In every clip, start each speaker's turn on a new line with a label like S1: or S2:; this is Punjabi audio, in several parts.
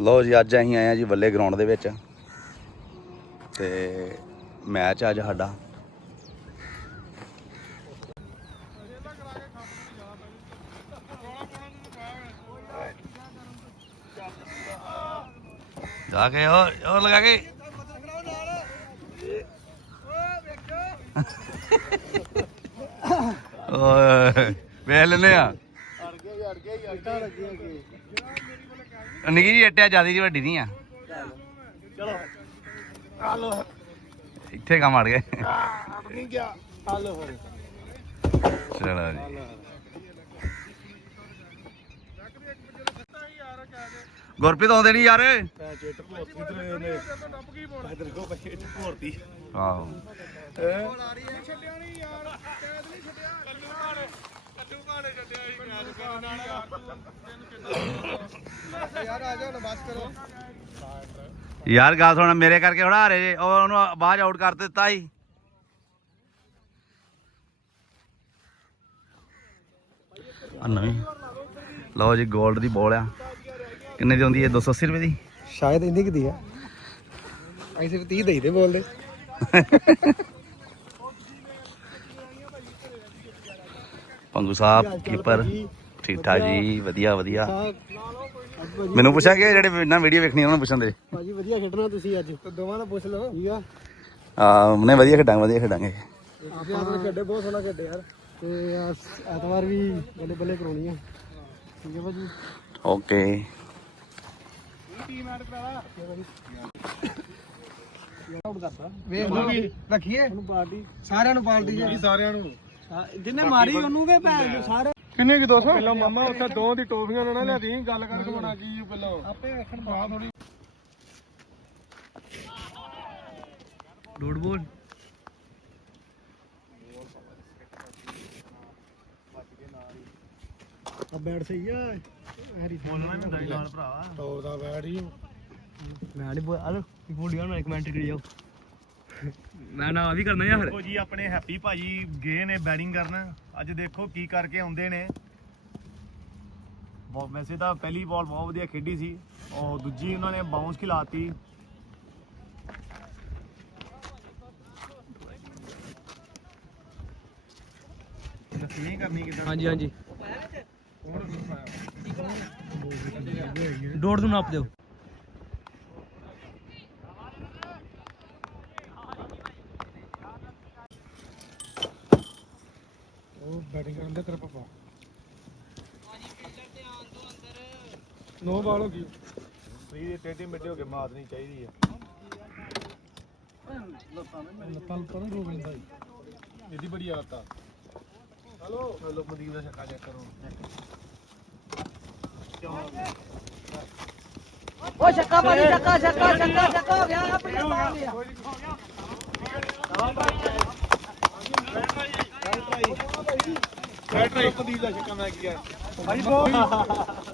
S1: ਲਓ ਜੀ, ਅੱਜ ਅਸੀਂ ਆਏ ਆ ਜੀ ਬੱਲੇ ਗਰਾਊਂਡ ਦੇ ਵਿੱਚ। ਤੇ ਮੈਚ ਅੱਜ ਸਾਡਾ। ਜਾ ਕੇ ਹੋਰ ਹੋਰ ਲਗਾ ਕੇ। ਓਏ, ਵੇਖ ਲੈਨੇ ਆ। ਨਿੱਕੀ ਜੀ ਅੱਟਿਆ ਜਿਆਦੀ ਜੀ ਵੱਡੀ ਨਹੀਂ ਆ।
S2: ਚਲੋ। ਹਲੋ
S1: ਇੱਥੇ ਕੰਮ ਅੜ ਗਏ।
S2: ਨਹੀਂ ਗਿਆ। ਹਲੋ ਫਿਰ
S1: ਚਲੋ ਜੀ। ਗੁਰਪ੍ਰੀਤ ਆਉਂਦੇ ਨਹੀਂ ਯਾਰ।
S2: ਪੈ ਚੇਟ ਭੋਰਤੀ ਤੇ ਨੇ। ਇਧਰ ਕੋ ਪੈ ਚੇਟ ਭੋਰਤੀ
S1: ਆਹੋ।
S2: ਛੱਡਿਆ ਨਹੀਂ ਯਾਰ। ਕੈਦ ਨਹੀਂ ਛੱਡਿਆ। ਕੱਲੂ ਛੱਡਿਆ ਸੀ ਯਾਰ ਆ ਜਾਓ ਨਾ ਬਸ ਕਰੋ।
S1: ਯਾਰ ਗੱਲ ਸੁਣ ਮੇਰੇ ਕਰਕੇ ਥੋੜਾ ਹਾਰੇ ਜੇ। ਉਹ ਉਹਨੂੰ ਬਾਅਦ ਆਊਟ ਕਰ ਦਿੱਤਾ ਸੀ। ਆ ਨਵੀਂ। ਲਓ ਜੀ 골ਡ ਦੀ ਬੋਲ ਆ। ਕਿੰਨੇ ਦੀ ਆਉਂਦੀ ਹੈ 280 ਰੁਪਏ ਦੀ?
S2: ਸ਼ਾਇਦ ਇੰਨੀ ਕਿਦੀ ਆ। ਅਸੀਂ ਸਿਰਫ 30 ਦੇਈਦੇ ਬੋਲਦੇ।
S1: ਪੰਗੂ ਸਾਹਿਬ ਕੀਪਰ ਠੀਕ ਠਾਕ ਜੀ ਵਧੀਆ। ਵਧੀਆ ਮੈਨੂੰ ਪੁੱਛਿਆ ਕਿ ਜਿਹੜੇ ਨਾ ਵੀਡੀਓ ਵੇਖਣੀ ਉਹਨਾਂ ਨੂੰ ਪੁੱਛਣ ਦੇ।
S2: ਭਾਜੀ ਵਧੀਆ ਖੇਡਣਾ ਤੁਸੀਂ ਅੱਜ। ਤੇ ਦੋਵਾਂ ਨੂੰ ਪੁੱਛ ਲਓ। ਠੀਕ ਆ।
S1: ਆ ਉਹਨੇ ਵਧੀਆ ਖੇਡਾਂਗੇ ਵਧੀਆ ਖੇਡਾਂਗੇ।
S2: ਆਪਾਂ ਆਪਣੇ ਖੇਡੇ ਬਹੁਤ ਸੋਹਣਾ ਖੇਡੇ ਯਾਰ। ਤੇ ਐਤਵਾਰ ਵੀ ਬੱਲੇ ਬੱਲੇ ਕਰਾਉਣੀ ਆ। ਠੀਕ ਹੈ ਭਾਜੀ।
S1: ਓਕੇ।
S2: ਵੇਖ ਲਓ ਵੀ ਰੱਖੀਏ। ਉਹਨੂੰ ਪਾਰਟੀ ਸਾਰਿਆਂ ਨੂੰ ਪਾਰਟੀ ਜੀ। ਸਾਰਿਆਂ ਨੂੰ। ਜਿੰਨੇ ਮਾਰੀ ਉਹਨੂੰ ਵੇ ਭੈਣ ਜੋ ਸਾਰੇ। ਕਿੰਨੇ ਕੀ 200 ਪਹਿਲਾਂ ਮਾਮਾ ਉੱਥੇ ਦੋ ਦੀ ਟੋਫੀਆਂ ਨਾ ਲਿਆਦੀ ਗੱਲ ਕਰਕੇ ਬਣਾ ਕੀ ਪਹਿਲਾਂ। ਆਪੇ ਵੇਖਣ ਬਾ ਥੋੜੀ
S1: ਡੋਡ ਬੋਲ।
S2: ਆ ਬੈਟ ਸਹੀ ਆ ਹੈਰੀ ਬੋਲਣਾ ਵੀ ਹੁੰਦਾ ਨਾਲ ਭਰਾ। ਟੋਪ ਦਾ ਬੈਟ ਹੀ।
S3: ਮੈਂ ਨਹੀਂ ਬੋਲ ਆ ਲੋ ਵੀਡੀਓ ਨਾਲ ਕਮੈਂਟ ਕਰੀ ਜਾਓ। ਮੈਂ ਨਾ ਆ ਵੀ ਕਰਨਾ ਯਾਰ।
S4: ਦੇਖੋ ਜੀ ਆਪਣੇ ਹੈਪੀ ਭਾਜੀ ਗਏ ਨੇ ਬੈਟਿੰਗ ਕਰਨ। ਅੱਜ ਦੇਖੋ ਕੀ ਕਰਕੇ ਆਉਂਦੇ ਨੇ। ਬਹੁਤ ਵੈਸੇ ਤਾਂ ਪਹਿਲੀ ਬਾਲ ਬਹੁਤ ਵਧੀਆ ਖੇਡੀ ਸੀ। ਉਹ ਦੂਜੀ ਉਹਨਾਂ ਨੇ ਬਾਉਂਸ ਖਿਲਾਤੀ। ਨਹੀਂ ਕਰਨੀ ਕਿਦਾਂ?
S3: ਹਾਂਜੀ ਹਾਂਜੀ। ਡੋੜ ਨੂੰ ਨਾਪ ਦਿਓ
S2: ਉਹ ਬੈਟਿੰਗ ਕਰਨ ਦੇ ਤੇਰਾ ਪਾਪਾ ਨੋ ਬਾਲ ਹੋ ਗਈ
S4: ਫਰੀ ਦੇ ਟੇਢੇ ਮਿੱਡੇ ਹੋ ਕੇ ਮਾਤ ਨਹੀਂ ਚਾਹੀਦੀ ਹੈ
S2: ਲੱਤਾਂ ਲੁੱਤਾਂ ਨੂੰ ਰੋਕ ਲੈਂਦਾ ਇਹਦੀ ਬੜੀ ਆਦਤ ਆ। ਹਲੋ।
S4: ਚਲੋ ਮਦੀਪ ਦਾ ਛੱਕਾ ਚੈੱਕ ਕਰੋ।
S5: ਉਹ ਛੱਕਾ ਮਾਰੀ ਛੱਕਾ ਛੱਕਾ ਛੱਕਾ ਛੱਕਾ ਹੋ ਗਿਆ ਆਪਣੀ ਪਾ ਗਿਆ
S4: ਬੈਟਰੀ ਮਦੀਪ ਦਾ ਛੱਕਾ ਮੈਂ ਕੀ
S2: ਭਾਈ ਬਹੁਤ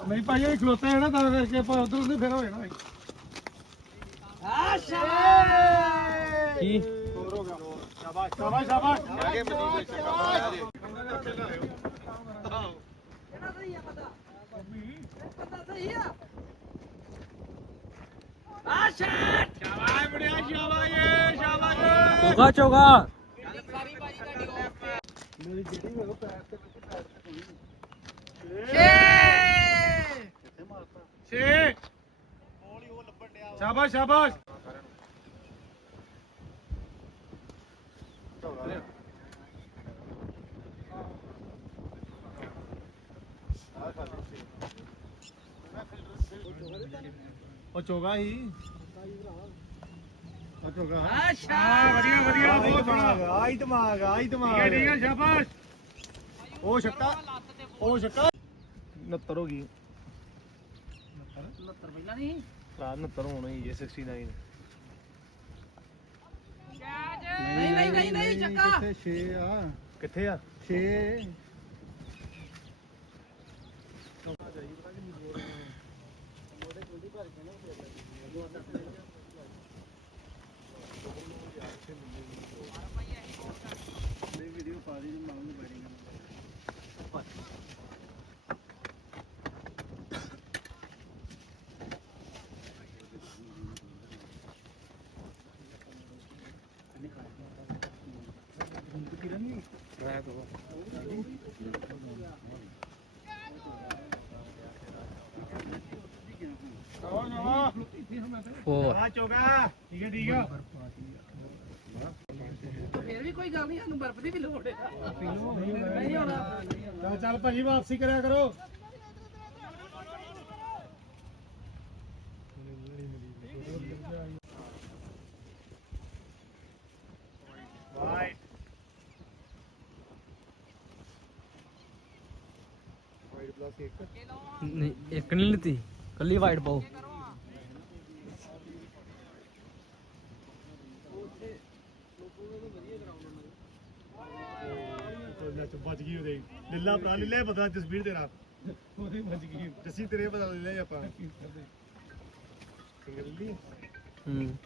S2: ਨਹੀਂ ਭਾਈ ਇਹ ਖਲੋਤਾ ਹੈ ਨਾ ਤਾਂ ਕਰਕੇ ਆਪਾਂ ਉਧਰ ਉਧਰ ਫੇਰ ਹੋ ਜਾਣਾ
S3: ਕੀ
S4: ਸ਼ਾਬਾਸ਼ ਸ਼ਾਬਾਸ਼ ਸ਼ਾਬਾਸ਼ ਆਗੇ ਮਦੀਪ ਦਾ ਛੱਕਾ ਮਾਰਿਆ ਜੀ
S5: ਪਤਾ ਸਹੀ ਆ
S3: ਚੋਗਾ ਚੋਗਾ
S4: ਛੇ ਸ਼ਾਬਾਸ਼ ਸ਼ਾਬਾਸ਼ ਉਹ ਚੋਗਾ ਹੀ ਉਹ ਚੋਗਾ
S5: ਅੱਛਾ
S4: ਵਧੀਆ ਵਧੀਆ ਆਈ ਦਿਮਾਗ ਆਈ ਦਿਮਾਗ ਆਈ ਦਿਮਾਗ ਠੀਕ ਹੈ ਸ਼ਾਬਾਸ਼ ਉਹ ਛੱਕਾ ਉਹ ਛੱਕਾ। 69 ਹੋ ਗਈ।
S5: 69 ਪਹਿਲਾਂ ਨਹੀਂ?
S4: ਭਰਾ 69 ਹੋਣਾ ਹੀ ਹੈ 69
S5: ਨਹੀਂ ਨਹੀਂ ਨਹੀਂ ਨਹੀਂ ਛੱਕਾ।
S2: 6 ਆ?
S4: ਕਿੱਥੇ ਆ?
S2: 6
S4: ਓ
S3: ਫੋਰ
S2: ਆ ਚੋਗਾ। ਠੀਕ ਹੈ ਠੀਕ ਆ
S5: ਫੇਰ ਵੀ ਕੋਈ ਗੱਲ ਨਹੀਂ ਸਾਨੂੰ ਬਰਫ਼ ਦੀ ਵੀ ਲੋੜ ਹੈ। ਨਹੀਂ ਹੋਣਾ।
S2: ਚੱਲ ਚੱਲ ਭਾਜੀ ਵਾਪਸੀ ਕਰਿਆ ਕਰੋ ਬਾਈ
S3: ਨਹੀਂ ਇੱਕ ਨਹੀਂ ਲਿੱਤੀ ਕੱਲੀ ਵਾਈਟ ਪਾਓ।
S2: ਲੱਚ ਬਚ ਗਈ ਉਹਦੇ। ਲਿੱਲਾ ਭਰਾ ਲਿੱਲੇ ਪਤਾ ਤਸਵੀਰ ਤੇਰਾ। ਉਹਦੀ ਬਚ ਗਈ। ਜੱਸੀ ਤੇਰੇ ਪਤਾ ਲਿੱਲੇ ਆਪਾਂ। ਸਿੰਗਲ
S3: ਹੂੰ।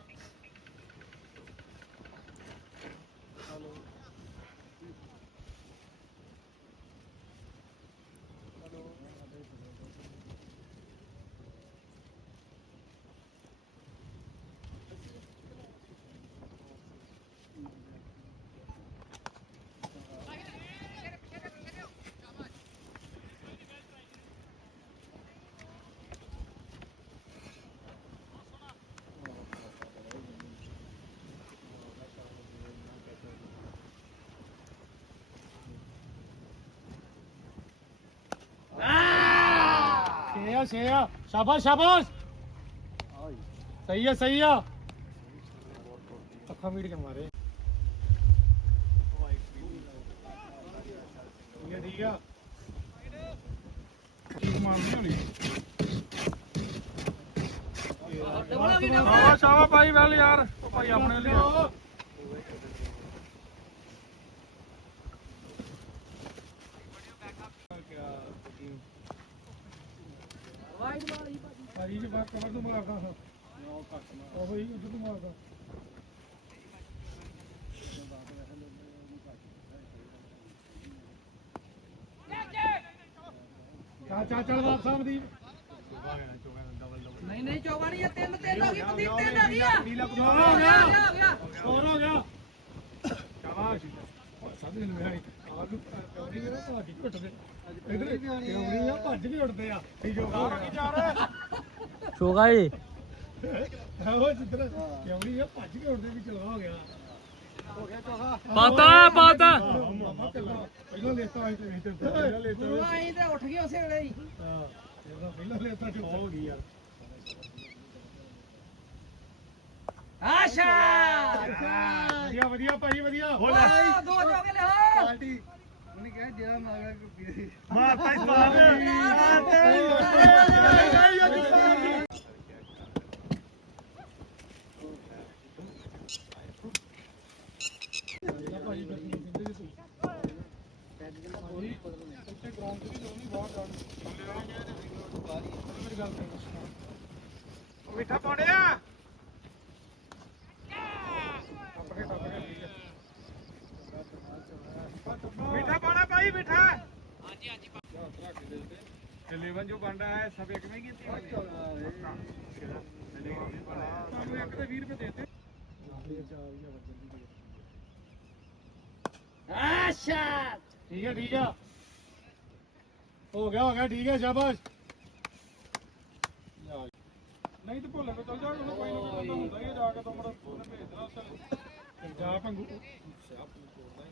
S2: ਛੇ ਆ ਛੇ ਆ ਸ਼ਾਬਾਸ਼ ਸ਼ਾਬਾਸ਼ ਸਹੀ ਆ ਸਹੀ ਆ ਅੱਖਾਂ ਮੀਟ ਕੇ ਮਾਰੇ ਠੀਕ ਆ ਠੀਕ ਆ ਠੀਕ ਮਾਰਨੀ ਹੋਣੀ
S6: ਆ ਸ਼ਾਵਾ ਭਾਈ ਵੈਲ ਯਾਰ ਉਹ ਭਾਈ ਆਪਣੇ ਲਈ
S2: ਭਾਜੀ ਜੀ ਬਾਤ ਕਮਰ ਤੋਂ ਮਾਰਦਾ ਹਾਂ। ਉਹ ਭਾਈ ਉੱਧਰ ਤੋਂ ਮਾਰਦਾ ਚੱਲ ਚੱਲ ਚੱਲ ਬਾਤ ਸਾਹਮਣੇ
S5: ਨਹੀਂ ਨਹੀਂ ਚੌਗਾ ਨਹੀਂ ਤਿੰਨ ਤਿੰਨ ਹੋ ਗਈ ਪਤੀ ਤਿੰਨ ਆ ਗਈ ਆ
S2: ਕੁਮਾਰ
S5: ਗਿਆ,
S2: ਹੋ
S5: ਗਿਆ।
S2: ਹੋਰ ਹੋ ਗਿਆ। ਸ਼ਾਬਾਸ਼। ਸਾਹਮਣੇ ਨੂੰ ਮੇਰਾ ਆਲੂ ਚੌੜੀ ਮੇਰਾ ਤੁਹਾਡੀ ਘੁੱਟ ਦੇ ਇਧਰ ਚੌੜੀ ਆ ਭੱਜ ਵੀ ਉੱਡਦੇ ਆ। ਠੀਕ ਹੋ ਗਿਆ।
S3: ਸ਼ੋਗਾ ਏ
S2: ਆਹੋ ਜਿੱਧਰ ਚੌੜੀ ਆ ਭੱਜ ਕੇ ਉੱਡਦੇ ਵੀ ਚਲਵਾ ਹੋ ਗਿਆ ਹੋ ਗਿਆ ਚੋਗਾ
S3: ਪਾਤਾ ਪਾਤਾ।
S2: ਮਾਮਾ ਚੱਲਾ ਪਹਿਲਾਂ ਲੇਤਾ ਆਈ ਤੇ ਇੱਥੇ ਪਹਿਲਾਂ ਲੇਤਾ
S5: ਗੁਰੂ ਆਈ ਤੇ ਉੱਠ ਗਈ ਉਸੇ ਵੇਲੇ ਹੀ
S2: ਹਾਂ ਇਹਦਾ ਪਹਿਲਾਂ ਲੇਤਾ ਤੇ ਹੋ ਗਈ ਯਾਰ
S5: ਆਸ਼ਾ।
S2: ਵਧੀਆ ਵਧੀਆ ਭਾਈ ਵਧੀਆ। ਹੋ
S5: ਆ ਦੋ ਚੌਗੇ ਲੈ
S2: ਪਾਰਟੀ। ਉਹਨੇ ਕਿਹਾ ਜਿਹੜਾ ਮਾਗਾ ਕੋਈ। ਮਾਰਤਾ ਮਿੱਠਾ ਪਾਉਣਿਆ ਮਿੱਠਾ ਪਾਣਾ ਭਾਈ ਮਿੱਠਾ ਹਾਂਜੀ ਹਾਂਜੀ ਤੇ ਲੇਵਨ ਜੋ ਬਣ ਰਹਾ ਹੈ ਸਭ ਇੱਕ में ਕੀਤੀ ਤੁਹਾਨੂੰ ਇੱਕ ਤੇ 20 ਰੁਪਏ ਦੇਤੇ
S5: ਆਸ਼ਾ
S2: ਠੀਕ ਹੈ ਠੀਕ ਹੈ ਹੋ ਗਿਆ ਹੋ ਗਿਆ ਠੀਕ ਹੈ ਸ਼ਾਬਾਸ਼ ਨਹੀਂ ਤੇ ਭੁੱਲ ਕੇ ਚਲ ਜਾ ਉਹਨੂੰ ਕੋਈ ਨਾ ਕੋਈ ਬੰਦਾ ਹੁੰਦਾ ਹੀ ਹੈ, ਜਾ ਕੇ ਤੋਂ ਮੜਾ ਉਹਨੇ ਭੇਜ ਦੇਣਾ ਉਸ ਜਾ ਪੰਗੂ ਚੰਗਾ ਰਿਹਾ